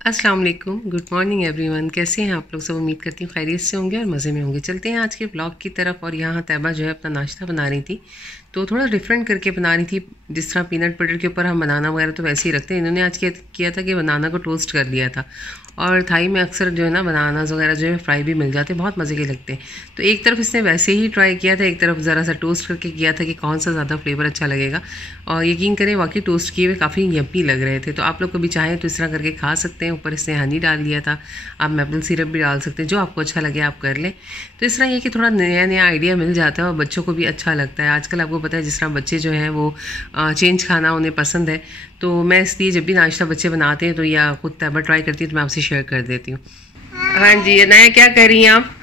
अस्सलाम वालेकुम, good morning everyone. कैसे हैं आप लोग सब? उम्मीद करती हूँ खैरियत से होंगे और मज़े में होंगे। चलते हैं आज के ब्लॉग की तरफ। और यहाँ तैयबा जो है अपना नाश्ता बना रही थी, तो थोड़ा डिफरेंट करके बना रही थी। जिस तरह पीनट बटर के ऊपर हम बनाना वगैरह तो वैसे ही रखते हैं, इन्होंने आज किया था कि बनाना को टोस्ट कर लिया था। और थाई में अक्सर जो है ना बनानास वगैरह जो है फ्राई भी मिल जाते हैं, बहुत मज़े के लगते हैं। तो एक तरफ इसने वैसे ही ट्राई किया था, एक तरफ ज़रा सा टोस्ट करके किया था कि कौन सा ज़्यादा फ्लेवर अच्छा लगेगा। और यकीन करें वाकई टोस्ट किए हुए काफ़ी यम्मी लग रहे थे। तो आप लोग कभी चाहें तो इस तरह करके खा सकते हैं। ऊपर इसने हनी डाल दिया था, आप मेपल सिरप भी डाल सकते हैं, जो आपको अच्छा लगे आप कर लें। तो इस तरह ये कि थोड़ा नया नया आइडिया मिल जाता है और बच्चों को भी अच्छा लगता है। आजकल आपको पता है जिस तरह बच्चे जो हैं वो चेंज खाना उन्हें पसंद है। तो मैं इसलिए जब भी नाश्ता बच्चे बनाते हैं तो या खुद तैयबा ट्राई करती है तो मैं आपसे शेयर कर देती हूँ। हाँ जी, नया क्या कर रही हैं आप?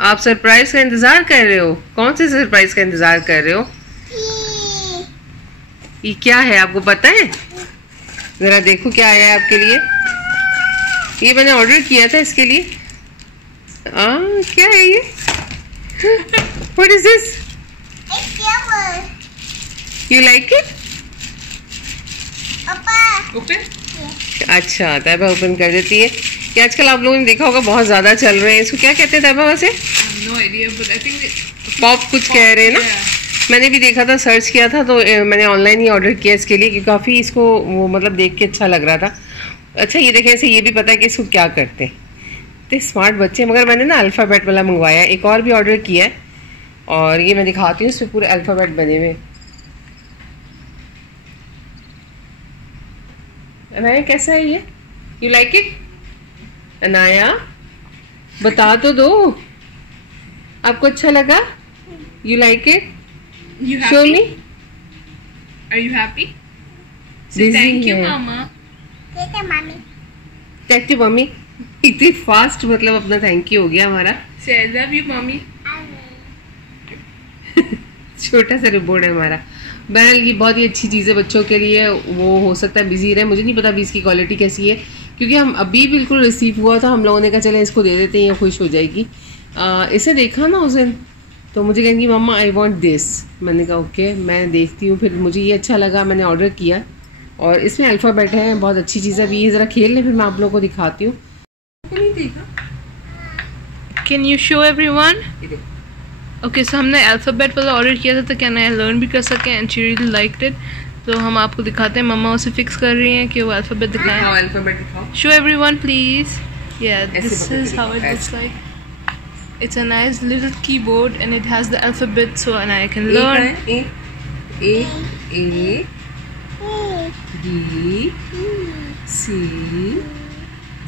आप सरप्राइज का इंतजार कर रहे हो? कौन से सरप्राइज का इंतजार कर रहे हो? ये क्या है आपको पता है? जरा देखो क्या आया है आपके लिए। ये मैंने ऑर्डर किया था इसके लिए। क्या है ये? What is this? You like it? Open? अच्छा, तैयबा ओपन कर देती है। ये आजकल आप लोगों ने देखा होगा बहुत ज्यादा चल रहे हैं। इसको क्या कहते हैं तैयबा वैसे? No idea, but I think pop कुछ कह रहे हैं ना। मैंने भी देखा था, सर्च किया था, तो मैंने ऑनलाइन ही ऑर्डर किया इसके लिए क्योंकि काफ़ी इसको वो मतलब देख के अच्छा लग रहा था। अच्छा ये देखें, इसे ये भी पता है कि इसको क्या करते हैं। तो स्मार्ट बच्चे। मगर मैंने ना अल्फ़ाबेट वाला मंगवाया, एक और भी ऑर्डर किया है और ये मैं दिखाती हूँ। इसमें पूरे अल्फ़ाबेट बने हुए। अनाया कैसा है ये? You like it? अनाया बता तो दो, आपको अच्छा लगा? You like it? you Show happy? me. Are you happy? Say Busy thank you, है। Mama. Thank you mummy. इतनी फास्ट मतलब अपना थैंक यू हो गया हमारा। Say I love you, Mommy. छोटा सा रिपोर्ट है हमारा। बहरहाल ये बहुत ही अच्छी चीज़ है बच्चों के लिए। वो हो सकता है बिजी रहे, मुझे नहीं पता अभी इसकी क्वालिटी कैसी है, क्योंकि हम अभी बिल्कुल रिसीव हुआ था। हम लोगों ने कहा चले इसको दे देते हैं, ये खुश हो जाएगी। इसे देखा ना उस दिन तो मुझे कहेंगी मम्मा आई वांट दिस। मैंने कहा ओके मैं देखती हूँ। फिर मुझे ये अच्छा लगा, मैंने ऑर्डर किया और इसमें अल्फ़ाबेट है, बहुत अच्छी चीज़ है। अभी ये ज़रा खेल लें फिर मैं आप लोगों को दिखाती हूँ। Can you show everyone? Okay, so हमने अल्फ़ाबेट वाला ऑर्डर किया था तो क्या नया लर्न भी कर सकें and she really liked it. तो हम आपको दिखाते हैं। मम्मा उसे फिक्स कर रही हैं कि वो अल्फ़ाबेट दिखाएं। अल्फ़ाबेट दिखाओ। Show everyone please. Yeah, this is how it looks like. It's a nice little keyboard and it has the alphabet so and I can learn. A B C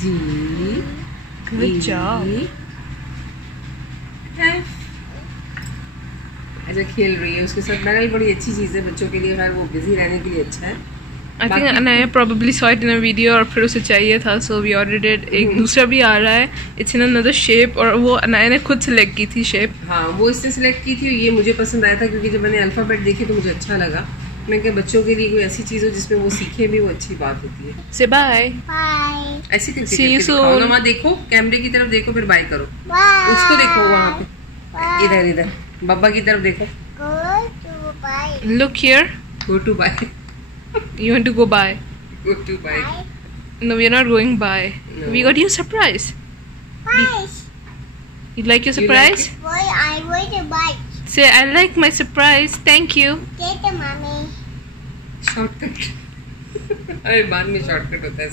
D Good job. F। अच्छा खेल रही है उसके साथ। बहरहाल बड़ी अच्छी चीज़ है बच्चों के लिए, खैर वो बिजी रहने के लिए अच्छा है। I think Anaya probably saw it in a video और फिर उसे चाहिए था so we ordered it. एक दूसरा भी आ रहा है, it's in another shape और वो अनाया ने खुद सेलेक्ट की थी शेप। हाँ वो इसने सेलेक्ट की थी, ये मुझे पसंद आया था क्योंकि जब मैंने अल्फ़ाबेट देखी तो मुझे अच्छा लगा। मैं क्या बच्चों के लिए कोई ऐसी चीज़ हो जिसमें वो सीखे भी, वो अच्छी बात होती है। Say bye. ऐसी करके See you दिखाओ ना, soon. वहाँ देखो कैमरे की तरफ देखो फिर बाय करो। उसको देखो वहाँ पे, इधर इधर बब्बा की तरफ देखो। Look here. Go to buy. You want to go by? Go to buy. No, we are not going by. No. We got you a surprise. You like your surprise? I want to bite. Say I like my surprise. Thank you. Get the mommy. Shortcut. अरे बाद में shortcut होता है।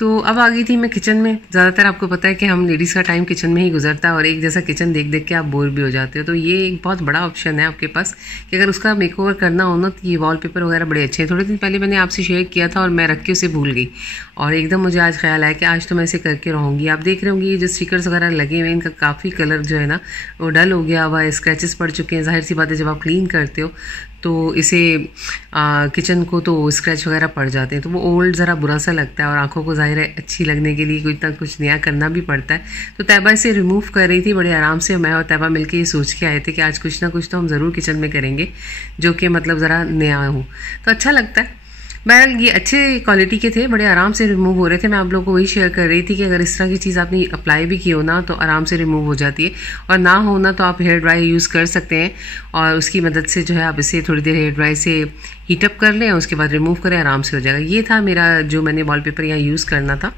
तो अब आ गई थी मैं किचन में। ज़्यादातर आपको पता है कि हम लेडीज़ का टाइम किचन में ही गुजरता है और एक जैसा किचन देख देख के आप बोर भी हो जाते हो। तो ये एक बहुत बड़ा ऑप्शन है आपके पास कि अगर उसका मेकओवर करना हो ना, तो ये वॉलपेपर वगैरह बड़े अच्छे हैं। थोड़े दिन पहले मैंने आपसे शेयर किया था और मैं रख के उसे भूल गई और एकदम मुझे आज ख्याल आया कि आज तो मैं इसे करके रहूँगी। आप देख रहे होंगे ये जो स्टिकर्स वगैरह लगे हुए हैं इनका काफ़ी कलर जो है ना वो डल हो गया हुआ है, स्क्रैचेस पड़ चुके हैं। जाहिर सी बात है जब आप क्लीन करते हो तो इसे किचन को तो स्क्रैच वगैरह पड़ जाते हैं, तो वो ओल्ड ज़रा बुरा सा लगता है और आंखों को ज़ाहिर है अच्छी लगने के लिए कोई इतना कुछ नया करना भी पड़ता है। तो तैयबा इसे रिमूव कर रही थी बड़े आराम से। मैं और तैयबा मिलके ये सोच के आए थे कि आज कुछ ना कुछ तो हम ज़रूर किचन में करेंगे जो कि मतलब ज़रा नया हो, तो अच्छा लगता है। बहरहाल ये अच्छे क्वालिटी के थे, बड़े आराम से रिमूव हो रहे थे। मैं आप लोगों को वही शेयर कर रही थी कि अगर इस तरह की चीज़ आपने अप्लाई भी की हो ना तो आराम से रिमूव हो जाती है, और ना हो ना तो आप हेयर ड्राई यूज़ कर सकते हैं और उसकी मदद से जो है आप इसे थोड़ी देर हेयर ड्राई से हीटअप कर लें, उसके बाद रिमूव करें, आराम से हो जाएगा। ये था मेरा जो मैंने वॉलपेपर यहाँ यूज़ करना था।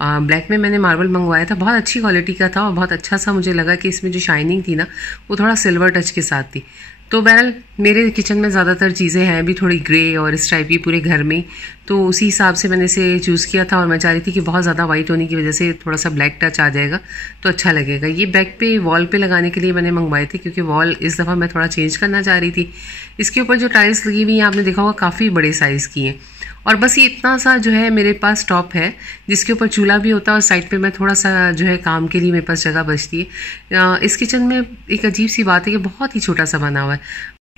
ब्लैक में मैंने मार्बल मंगवाया था, बहुत अच्छी क्वालिटी का था और बहुत अच्छा सा मुझे लगा कि इसमें जो शाइनिंग थी ना वो थोड़ा सिल्वर टच के साथ थी। तो बहरहाल मेरे किचन में ज़्यादातर चीज़ें हैं भी थोड़ी ग्रे और इस टाइप की पूरे घर में, तो उसी हिसाब से मैंने इसे चूज़ किया था। और मैं चाह रही थी कि बहुत ज़्यादा वाइट होने की वजह से थोड़ा सा ब्लैक टच आ जाएगा तो अच्छा लगेगा। ये बैक पे वॉल पे लगाने के लिए मैंने मंगवाए थे, क्योंकि वॉल इस दफ़ा मैं थोड़ा चेंज करना चाह रही थी। इसके ऊपर जो टाइल्स लगी हुई हैं आपने देखा होगा काफ़ी बड़े साइज़ की हैं, और बस ये इतना सा जो है मेरे पास टॉप है जिसके ऊपर चूल्हा भी होता है और साइड पे मैं थोड़ा सा जो है काम के लिए मेरे पास जगह बचती है। इस किचन में एक अजीब सी बात है कि बहुत ही छोटा सा बना हुआ है।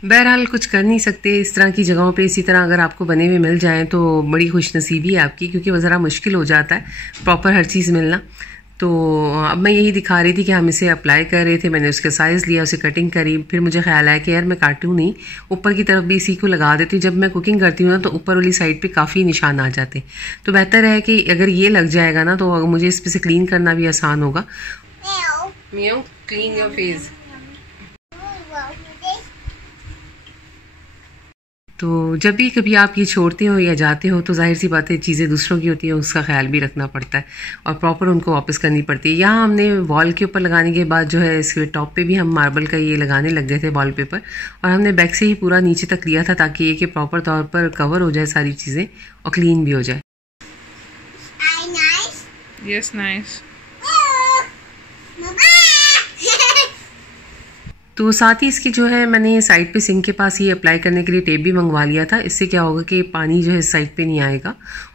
बहरहाल कुछ कर नहीं सकते, इस तरह की जगहों पे इसी तरह अगर आपको बने हुए मिल जाएं तो बड़ी खुशनसीबी है आपकी, क्योंकि वो ज़रा मुश्किल हो जाता है प्रॉपर हर चीज़ मिलना। तो अब मैं यही दिखा रही थी कि हम इसे अप्लाई कर रहे थे, मैंने उसका साइज़ लिया, उसे कटिंग करी, फिर मुझे ख्याल आया कि यार मैं काटूँ नहीं, ऊपर की तरफ भी इसी को लगा देती हूँ। जब मैं कुकिंग करती हूँ ना तो ऊपर वाली साइड पे काफ़ी निशान आ जाते हैं, तो बेहतर है कि अगर ये लग जाएगा ना तो मुझे इस पर से क्लीन करना भी आसान होगा। Meow. Clean your face. तो जब भी कभी आप ये छोड़ते हो या जाते हो तो जाहिर सी बात है चीज़ें दूसरों की होती हैं, उसका ख्याल भी रखना पड़ता है और प्रॉपर उनको वापस करनी पड़ती है। यहाँ हमने वॉल के ऊपर लगाने के बाद जो है इसके टॉप पे भी हम मार्बल का ये लगाने लग गए थे वॉलपेपर, और हमने बैक से ही पूरा नीचे तक लिया था ताकि ये कि प्रॉपर तौर पर कवर हो जाए सारी चीज़ें और क्लीन भी हो जाए। Nice. Yes, nice. तो साथ ही इसकी जो है मैंने साइड पे सिंक के पास ये अप्लाई करने के लिए टेप भी मंगवा लिया था। इससे क्या होगा कि पानी जो है साइड पे नहीं आएगा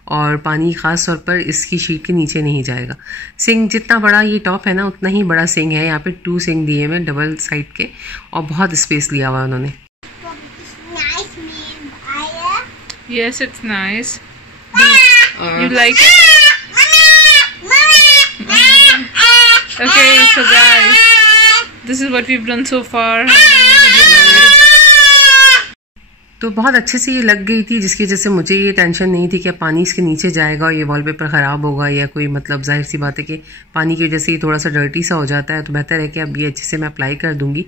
और पानी ख़ास तौर पर इसकी शीट के नीचे नहीं जाएगा। सिंक जितना बड़ा ये टॉप है ना उतना ही बड़ा सिंक है। यहाँ पे 2 सिंक दिए हैं डबल साइड के और बहुत स्पेस लिया हुआ उन्होंने। Nice, me, Aya. Yes, it's nice. You like it? Okay, so guys, this is what we've done so far. तो बहुत अच्छे से ये लग गई थी, जिसकी वजह से मुझे ये टेंशन नहीं थी कि पानी इसके नीचे जाएगा और ये वॉलपेपर ख़राब होगा या कोई मतलब जाहिर सी बात है कि पानी की वजह से ये थोड़ा सा डर्टी सा हो जाता है। तो बेहतर है कि अब ये अच्छे से मैं अप्लाई कर दूंगी।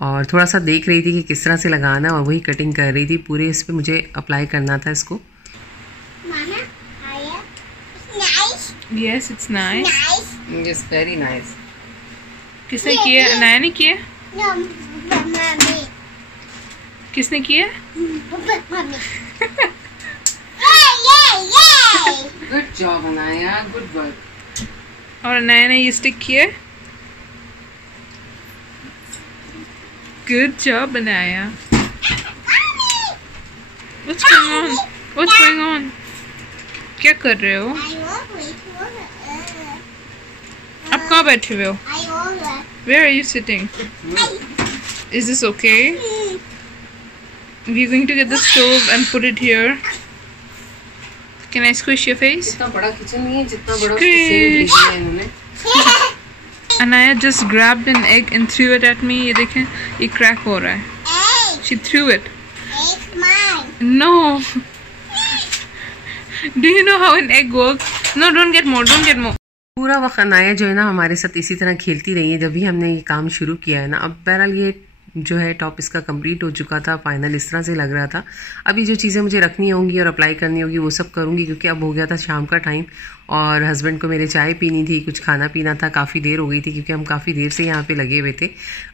और थोड़ा सा देख रही थी कि किस तरह से लगाना है और वही कटिंग कर रही थी। पूरे इस पर मुझे अप्लाई करना था इसको। Mama, Aya. Nice. Yes, it's nice. Nice. Yes, very nice. किसने किया? नया ने किया? No, mommy. किसने किया? Mommy. Yay! Good job Anaya, good work. और नया ने ये स्टिक किया? Good job, Anaya. What's going on? What's going on? क्या कर रहे हो? आप कहाँ बैठे हुए हो? Where are you sitting? Is this okay? We're going to get the stove and put it here. Can I squish your face? इतना बड़ा किचन नहीं है जितना बड़ा Squish. है इन्होंने। Anaya just grabbed an egg and threw it at me. ये देखें, ये crack हो रहा है. She threw it. It's mine. No. Do you know how an egg works? No, don't get more. Don't get more. पूरा वक्त अनाया जो है ना हमारे साथ इसी तरह खेलती रही है जब भी हमने ये काम शुरू किया है ना। अब बहरहाल ये जो है टॉप इसका कंप्लीट हो चुका था, फाइनल इस तरह से लग रहा था। अभी जो चीज़ें मुझे रखनी होंगी और अप्लाई करनी होगी वो सब करूँगी, क्योंकि अब हो गया था शाम का टाइम और हस्बैंड को मेरे चाय पीनी थी, कुछ खाना पीना था। काफ़ी देर हो गई थी क्योंकि हम काफ़ी देर से यहाँ पे लगे हुए थे,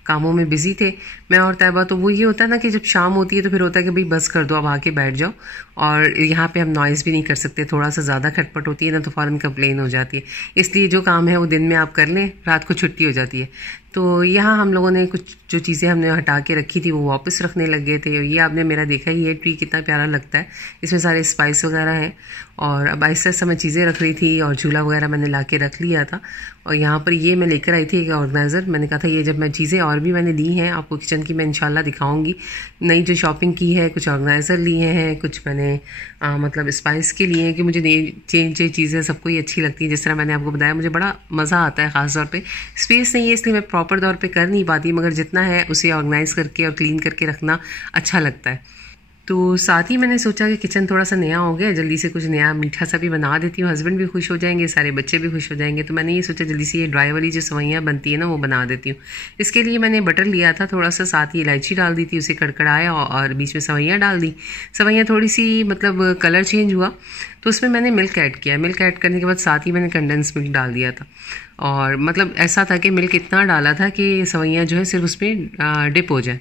कामों में बिजी थे मैं और तैयबा। तो वो ये होता है ना कि जब शाम होती है तो फिर होता है कि भाई बस कर दो, अब आके बैठ जाओ। और यहाँ पे हम नॉइज़ भी नहीं कर सकते, थोड़ा सा ज़्यादा खटपट होती है ना तो फ़ौरन कंप्लेन हो जाती है। इसलिए जो काम है वो दिन में आप कर लें, रात को छुट्टी हो जाती है। तो यहाँ हम लोगों ने कुछ जो चीज़ें हमने हटा के रखी थी वो वापस रखने लग गए थे। ये आपने मेरा देखा ही है, ट्री कितना प्यारा लगता है, इसमें सारे स्पाइस वगैरह हैं। और अब आहिस्ता आहिस्ता मैं चीज़ें रख रही थी और झूला वगैरह मैंने ला के रख लिया था। और यहाँ पर ये मैं लेकर आई थी एक ऑर्गेनाइज़र। मैंने कहा था ये जब मैं चीज़ें और भी मैंने ली हैं आपको किचन की मैं इंशाल्लाह दिखाऊंगी। नई जो शॉपिंग की है, कुछ ऑर्गेनाइज़र लिए हैं, कुछ मैंने मतलब स्पाइस के लिए हैं कि मुझे नई चेंज चीज़ें सबको ही अच्छी लगती हैं। जिस तरह मैंने आपको बताया मुझे बड़ा मज़ा आता है, ख़ास तौर पे स्पेस नहीं है इसलिए मैं प्रॉपर तौर पे कर नहीं पाती, मगर जितना है उसे ऑर्गेनाइज़ करके और क्लीन करके रखना अच्छा लगता है। तो साथ ही मैंने सोचा कि किचन थोड़ा सा नया हो गया, जल्दी से कुछ नया मीठा सा भी बना देती हूँ, हस्बैंड भी खुश हो जाएंगे, सारे बच्चे भी खुश हो जाएंगे। तो मैंने ये सोचा जल्दी से ये ड्राई वाली जो सेवइयाँ बनती है ना वो बना देती हूँ। इसके लिए मैंने बटर लिया था थोड़ा सा, साथ ही इलायची डाल दी थी, उसे कड़कड़ाया और बीच में सेवइयाँ डाल दी। सेवइयाँ थोड़ी सी मतलब कलर चेंज हुआ तो उसमें मैंने मिल्क ऐड किया। मिल्क ऐड करने के बाद साथ ही मैंने कंडेंस मिल्क डाल दिया था, और मतलब ऐसा था कि मिल्क इतना डाला था कि सेवइयाँ जो है सिर्फ उसमें डिप हो जाए,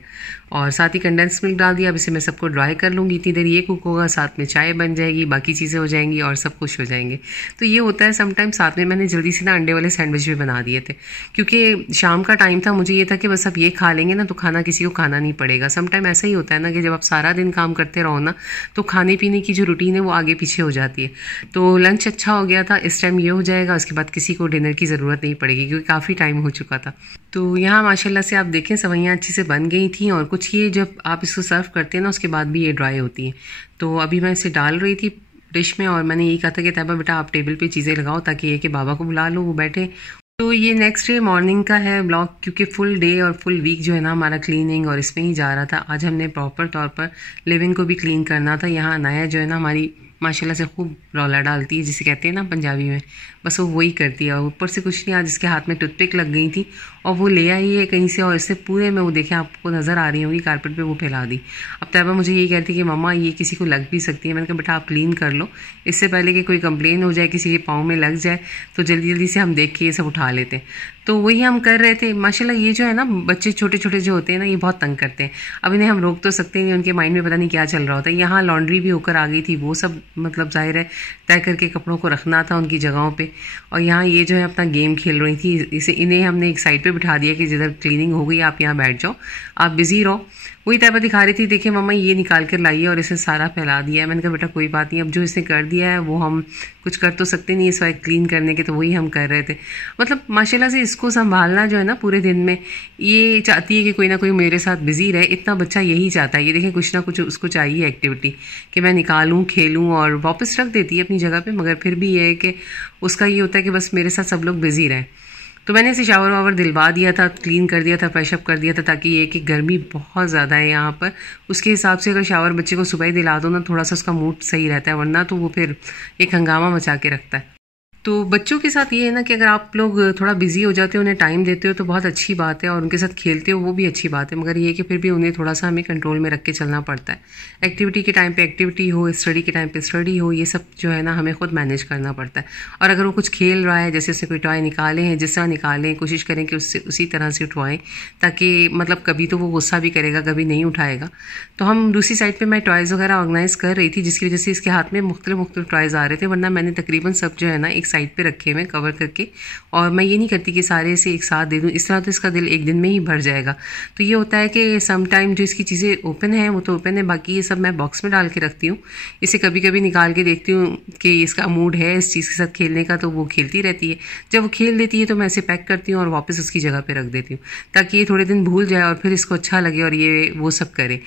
और साथ ही कंडेंस मिल्क डाल दिया। अब इसे मैं सबको ड्राई कर लूँगी, इतनी देर ये कुक होगा, साथ में चाय बन जाएगी, बाकी चीज़ें हो जाएंगी और सब खुश हो जाएंगे। तो ये होता है समटाइम। साथ में मैंने जल्दी से ना अंडे वाले सैंडविच भी बना दिए थे, क्योंकि शाम का टाइम था, मुझे ये था कि बस अब ये खा लेंगे ना तो खाना किसी को खाना नहीं पड़ेगा। समटाइम ऐसा ही होता है ना कि जब आप सारा दिन काम करते रहो ना तो खाने पीने की जो रूटीन है वो आगे पीछे हो जाती है। तो लंच अच्छा हो गया था, इस टाइम ये हो जाएगा, उसके बाद किसी को डिनर की ज़रूरत नहीं पड़ेगी क्योंकि काफ़ी टाइम हो चुका था। तो यहाँ माशाल्लाह से आप देखें सेवइयाँ अच्छी से बन गई थी, और कुछ ये जब आप इसको सर्व करते हैं ना उसके बाद भी ये ड्राई होती है। तो अभी मैं इसे डाल रही थी डिश में, और मैंने यही कहा था कि तैयबा बेटा आप टेबल पे चीज़ें लगाओ ताकि ये कि बाबा को बुला लो, वो बैठे। तो ये नेक्स्ट डे मॉर्निंग का है ब्लॉग, क्योंकि फुल डे और फुल वीक जो है ना हमारा क्लीनिंग और इसमें ही जा रहा था। आज हमने प्रॉपर तौर पर लिविंग को भी क्लीन करना था। यहाँ अनाया जो है ना हमारी माशाल्लाह से खूब रौला डालती है, जिसे कहते हैं ना पंजाबी में, बस वो वही करती है। और ऊपर से कुछ नहीं, आज इसके हाथ में टूथपिक लग गई थी और वो ले आई है कहीं से, और इससे पूरे में वो देखें आपको नज़र आ रही होगी कारपेट पे वो फैला दी। अब तैयबा मुझे ये कहती है कि मम्मा ये किसी को लग भी सकती है। मैंने कहा बेटा आप क्लीन कर लो, इससे पहले कि कोई कंप्लेन हो जाए, किसी के पाँव में लग जाए, तो जल्दी जल्दी से हम देख के ये सब उठा लेते हैं। तो वही हम कर रहे थे। माशाल्लाह ये जो है ना बच्चे छोटे छोटे जो होते हैं ना ये बहुत तंग करते हैं। अब इन्हें हम रोक तो सकते नहीं, उनके माइंड में पता नहीं क्या चल रहा होता है। यहाँ लॉन्ड्री भी होकर आ गई थी, वो सब मतलब जाहिर है तय करके कपड़ों को रखना था उनकी जगहों पे। और यहाँ ये जो है अपना गेम खेल रही थी। इसे इन्हें हमने एक साइड पे बिठा दिया कि जिधर क्लीनिंग हो गई आप यहाँ बैठ जाओ, आप बिजी रहो। वही तैयबा दिखा रही थी, देखिए मम्मा ये निकाल कर लाई है और इसे सारा फैला दिया है। मैंने कहा बेटा कोई बात नहीं, अब जो इसने कर दिया है वो हम कुछ कर तो सकते नहीं इस वक्त क्लीन करने के, तो वही हम कर रहे थे। मतलब माशाल्लाह से इसको संभालना जो है ना पूरे दिन में, ये चाहती है कि कोई ना कोई मेरे साथ बिजी रहे। इतना बच्चा यही चाहता है। ये देखें कुछ ना कुछ उसको चाहिए एक्टिविटी कि मैं निकालूं, खेलूं, और वापस रख देती है अपनी जगह पे, मगर फिर भी ये है कि उसका ये होता है कि बस मेरे साथ सब लोग बिजी रहें। तो मैंने इसे शावर वावर दिलवा दिया था, क्लीन कर दिया था, फ्रेशअप कर दिया था, ताकि ये कि गर्मी बहुत ज़्यादा है यहाँ पर, उसके हिसाब से अगर शावर बच्चे को सुबह ही दिला दो ना थोड़ा सा उसका मूड सही रहता है, वरना तो वो फिर एक हंगामा मचा के रखता है। तो बच्चों के साथ ये है ना कि अगर आप लोग थोड़ा बिजी हो जाते हो, उन्हें टाइम देते हो तो बहुत अच्छी बात है, और उनके साथ खेलते हो वो भी अच्छी बात है, मगर ये कि फिर भी उन्हें थोड़ा सा हमें कंट्रोल में रख के चलना पड़ता है। एक्टिविटी के टाइम पे एक्टिविटी हो, स्टडी के टाइम पे स्टडी हो, ये सब जो है ना हमें खुद मैनेज करना पड़ता है। और अगर वो कुछ खेल रहा है, जैसे उससे कोई टॉय निकाले हैं, जिस तरह निकालें, कोशिश करें कि उससे उसी तरह से उठवाएं, ताकि मतलब कभी तो वो गुस्सा भी करेगा, कभी नहीं उठाएगा। तो हम दूसरी साइड पर मैं टॉयज़ वगैरह ऑर्गेनाइज कर रही थी, जिसकी वजह से इसके हाथ में मुख्तलिफ टॉयज़ आ रहे थे, वरना मैंने तकरीबन सब जो है ना एक साइड पर रखे हुए कवर करके। और मैं ये नहीं करती कि सारे से एक साथ दे दूं, इस तरह तो इसका दिल एक दिन में ही भर जाएगा। तो ये होता है कि सम टाइम जो इसकी चीज़ें ओपन है वो तो ओपन है, बाकी ये सब मैं बॉक्स में डाल के रखती हूँ। इसे कभी कभी निकाल के देखती हूँ कि इसका मूड है इस चीज़ के साथ खेलने का, तो वो खेलती रहती है। जब वो खेल लेती है तो मैं इसे पैक करती हूँ और वापस उसकी जगह पर रख देती हूँ, ताकि ये थोड़े दिन भूल जाए और फिर इसको अच्छा लगे और ये वो सब करे।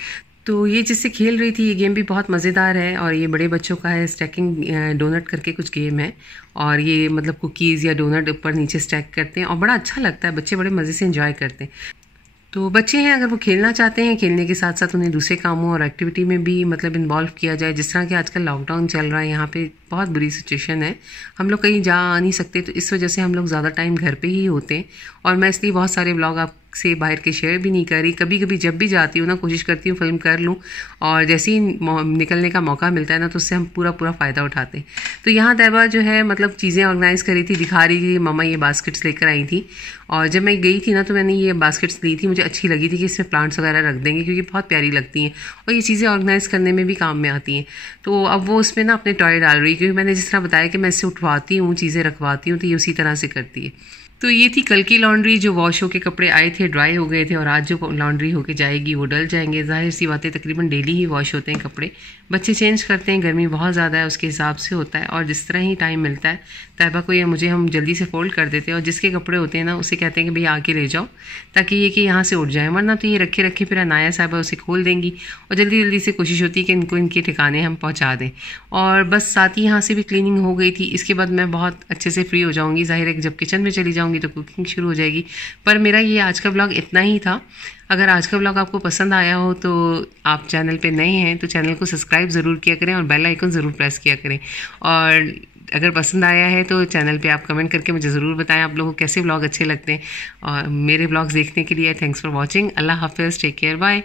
तो ये जिससे खेल रही थी, ये गेम भी बहुत मज़ेदार है, और ये बड़े बच्चों का है। स्टैकिंग डोनट करके कुछ गेम है, और ये मतलब कुकीज़ या डोनट ऊपर नीचे स्टैक करते हैं, और बड़ा अच्छा लगता है, बच्चे बड़े मज़े से एंजॉय करते हैं। तो बच्चे हैं, अगर वो खेलना चाहते हैं, खेलने के साथ साथ उन्हें दूसरे कामों और एक्टिविटी में भी मतलब इन्वॉल्व किया जाए। जिस तरह कि आजकल लॉकडाउन चल रहा है, यहाँ पे बहुत बुरी सिचुएशन है, हम लोग कहीं जा नहीं सकते, तो इस वजह से हम लोग ज़्यादा टाइम घर पे ही होते हैं। और मैं इसलिए बहुत सारे व्लॉग आपसे बाहर के शेयर भी नहीं कर रही। कभी कभी जब भी जाती हूँ ना कोशिश करती हूँ फिल्म कर लूँ, और जैसे ही निकलने का मौका मिलता है ना तो उससे हम पूरा फ़ायदा उठाते हैं। तो यहाँ तैयबा जो है मतलब चीज़ें ऑर्गेनाइज़ करी थी, दिखा रही थी मम्मा ये बास्केट्स लेकर आई थी। और जब मैं गई थी ना तो मैंने ये बास्केट्स ली थी, मुझे अच्छी लगी थी कि इसमें प्लांट्स वगैरह रख देंगे, क्योंकि बहुत प्यारी लगती हैं और ये चीज़ें ऑर्गेनाइज़ करने में भी काम में आती हैं। तो अब वो उसमें ना अपने टॉय डाल रही है, क्योंकि मैंने जिस तरह बताया कि मैं इससे उठवाती हूँ, चीज़ें रखवाती हूँ, तो ये उसी तरह से करती है। तो ये थी कल की लॉन्ड्री, जो वॉश होके कपड़े आए थे ड्राई हो गए थे, और आज जो लॉन्ड्री होके जाएगी वो डल जाएंगे। जाहिर सी बातें तकरीबन डेली ही वॉश होते हैं कपड़े, बच्चे चेंज करते हैं, गर्मी बहुत ज़्यादा है उसके हिसाब से होता है। और जिस तरह ही टाइम मिलता है तैयबा को या मुझे हम जल्दी से फोल्ड कर देते हैं, और जिसके कपड़े होते हैं ना उसे कहते हैं कि भैया आके ले जाओ, ताकि ये कि यहाँ से उठ जाए, वरना तो ये रखे रखे फिर अनाया साहिबा उसे खोल देंगी, और जल्दी जल्दी से कोशिश होती है कि इनको इनके ठिकाने हम पहुँचा दें। और बस साथ ही यहाँ से भी क्लीनिंग हो गई थी। इसके बाद मैं बहुत अच्छे से फ्री हो जाऊँगी, ज़ाहिर है जब किचन में चली जाऊँगी जाऊँगी तो कुकिंग शुरू हो जाएगी। पर मेरा ये आज का ब्लॉग इतना ही था। अगर आज का ब्लॉग आपको पसंद आया हो तो आप चैनल पे नए हैं तो चैनल को सब्सक्राइब ज़रूर किया करें और बेल आइकन ज़रूर प्रेस किया करें। और अगर पसंद आया है तो चैनल पे आप कमेंट करके मुझे ज़रूर बताएं आप लोगों को कैसे ब्लॉग अच्छे लगते हैं। और मेरे ब्लॉग्स देखने के लिए थैंक्स फॉर वॉचिंग। अल्लाह हाफिज़, टेक केयर, बाय।